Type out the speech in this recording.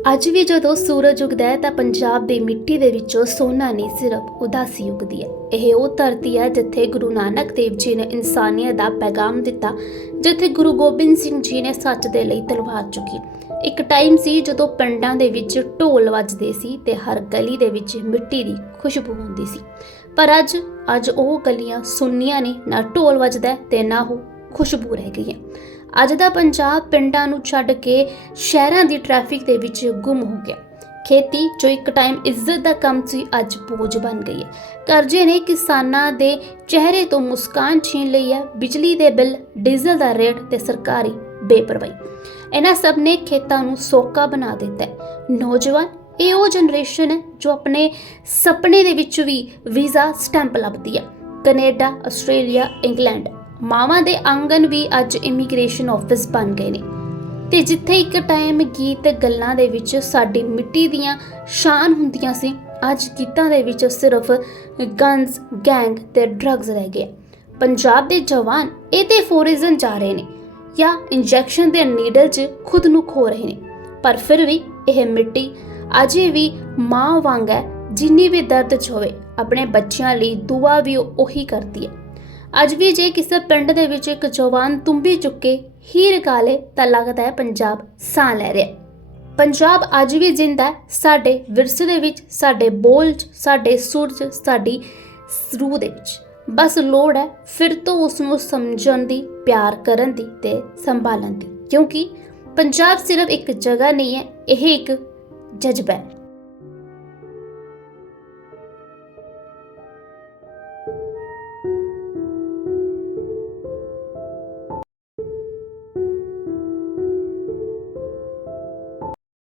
ਅੱਜ ਵੀ ਜਦੋਂ ਸੂਰਜ ਉਗਦਾ ਹੈ ਤਾਂ ਪੰਜਾਬ ਦੀ ਮਿੱਟੀ ਦੇ ਵਿੱਚੋਂ ਸੋਨਾ ਨਹੀਂ, ਸਿਰਫ ਉਦਾਸੀ ਉਗਦੀ ਹੈ। ਇਹ ਉਹ ਧਰਤੀ ਹੈ ਜਿੱਥੇ ਗੁਰੂ ਨਾਨਕ ਦੇਵ ਜੀ ਨੇ ਇਨਸਾਨੀਅਤ ਦਾ ਪੈਗਾਮ ਦਿੱਤਾ, ਜਿੱਥੇ ਗੁਰੂ ਗੋਬਿੰਦ ਸਿੰਘ ਜੀ ਨੇ ਸੱਚ ਦੇ ਲਈ ਤਲਵਾਰ ਚੁੱਕੀ। ਇੱਕ ਟਾਈਮ ਸੀ ਜਦੋਂ ਪਿੰਡਾਂ ਦੇ ਵਿੱਚ ਢੋਲ ਵੱਜਦੇ ਸੀ ਤੇ ਹਰ ਗਲੀ ਦੇ ਵਿੱਚ ਮਿੱਟੀ ਦੀ ਖੁਸ਼ਬੂ ਹੁੰਦੀ ਸੀ। ਪਰ ਅੱਜ ਅੱਜ ਉਹ ਗਲੀਆਂ ਸੁੰਨੀਆਂ ਨੇ, ਨਾ ਢੋਲ ਵੱਜਦਾ ਹੈ ਤੇ ਨਾ ਉਹ ਖੁਸ਼ਬੂ ਰਹਿ ਗਈ ਹੈ। ਅੱਜ ਦਾ ਪੰਜਾਬ ਪਿੰਡਾਂ ਨੂੰ ਛੱਡ ਕੇ ਸ਼ਹਿਰਾਂ ਦੀ ਟ੍ਰੈਫਿਕ ਦੇ ਵਿੱਚ ਗੁੰਮ ਹੋ ਗਿਆ। ਖੇਤੀ, ਜੋ ਇੱਕ ਟਾਈਮ ਇੱਜ਼ਤ ਦਾ ਕੰਮ ਸੀ, ਅੱਜ ਬੋਝ ਬਣ ਗਈ ਹੈ। ਕਰਜ਼ੇ ਨੇ ਕਿਸਾਨਾਂ ਦੇ ਚਿਹਰੇ ਤੋਂ ਮੁਸਕਾਨ ਛੀਨ ਲਈ ਹੈ। ਬਿਜਲੀ ਦੇ ਬਿੱਲ, ਡੀਜ਼ਲ ਦਾ ਰੇਟ ਤੇ ਸਰਕਾਰੀ ਬੇਪਰਵਾਹੀ। ਇਹਨਾਂ ਸਭ ਨੇ ਖੇਤਾਂ ਨੂੰ ਸੋਕਾ ਬਣਾ ਦਿੱਤਾ ਹੈ। ਨੌਜਵਾਨ, ਇਹ ਉਹ ਜਨਰੇਸ਼ਨ ਹੈ ਜੋ ਆਪਣੇ ਸੁਪਨੇ ਦੇ ਵਿੱਚ ਵੀ ਵੀਜ਼ਾ ਸਟੈਂਪ ਲੱਭਦੀ ਹੈ। Canada, Australia, England. ਮਾਵਾਂ ਦੇ ਆਂਗਨ ਵੀ ਅੱਜ ਇਮੀਗ੍ਰੇਸ਼ਨ ਆਫਿਸ ਬਣ ਗਏ ਨੇ। ਤੇ ਜਿੱਥੇ ਇੱਕ ਟਾਈਮ ਗੀਤ ਗੱਲਾਂ ਦੇ ਵਿੱਚ ਸਾਡੀ ਮਿੱਟੀ ਦੀਆਂ ਸ਼ਾਨ ਹੁੰਦੀਆਂ ਸੀ, ਅੱਜ ਗੀਤਾਂ ਦੇ ਵਿੱਚ ਸਿਰਫ ਗਨਸ ਗੈਂਗ ਤੇ ਡਰੱਗਸ ਰਹਿ ਗਏ। ਪੰਜਾਬ ਦੇ ਜਵਾਨ ਇਹਦੇ ਫੋਰਿਜ਼ਨ ਜਾ ਰਹੇ ਨੇ ਜਾਂ ਇੰਜੈਕਸ਼ਨ ਦੇ ਨੀਡਲ 'ਚ ਖੁਦ ਨੂੰ ਖੋ ਰਹੇ ਨੇ। ਪਰ ਫਿਰ ਵੀ ਇਹ ਮਿੱਟੀ ਅਜੇ ਵੀ ਮਾਂ ਵਾਂਗ ਹੈ, ਜਿੰਨੀ ਵੀ ਦਰਦ 'ਚ ਹੋਵੇ, ਆਪਣੇ ਬੱਚਿਆਂ ਲਈ ਦੁਆ ਵੀ ਉਹ ਉਹੀ ਕਰਦੀ ਹੈ। ਅੱਜ ਵੀ ਜੇ ਕਿਸੇ ਪਿੰਡ ਦੇ ਵਿੱਚ ਇੱਕ ਜਵਾਨ ਤੁੰਬੀ ਚੁੱਕੇ ਹੀਰ ਕਾਲੇ ਤਾਂ ਲੱਗਦਾ ਹੈ ਪੰਜਾਬ ਸਾਹ ਲੈ ਰਿਹਾ। ਪੰਜਾਬ ਅੱਜ ਵੀ ਜਿੰਦਾ ਹੈ, ਸਾਡੇ ਵਿਰਸੇ ਦੇ ਵਿੱਚ, ਸਾਡੇ ਬੋਲ 'ਚ, ਸਾਡੇ ਸੁਰ 'ਚ, ਸਾਡੀ ਰੂਹ ਦੇ ਵਿੱਚ। ਬਸ ਲੋੜ ਹੈ ਫਿਰ ਤੋਂ ਉਸ ਨੂੰ ਸਮਝਣ ਦੀ, ਪਿਆਰ ਕਰਨ ਦੀ ਤੇ ਸੰਭਾਲਣ ਦੀ। ਕਿਉਂਕਿ ਪੰਜਾਬ ਸਿਰਫ ਇੱਕ ਜਗ੍ਹਾ ਨਹੀਂ ਹੈ, ਇਹ ਇੱਕ ਜਜ਼ਬਾ ਹੈ।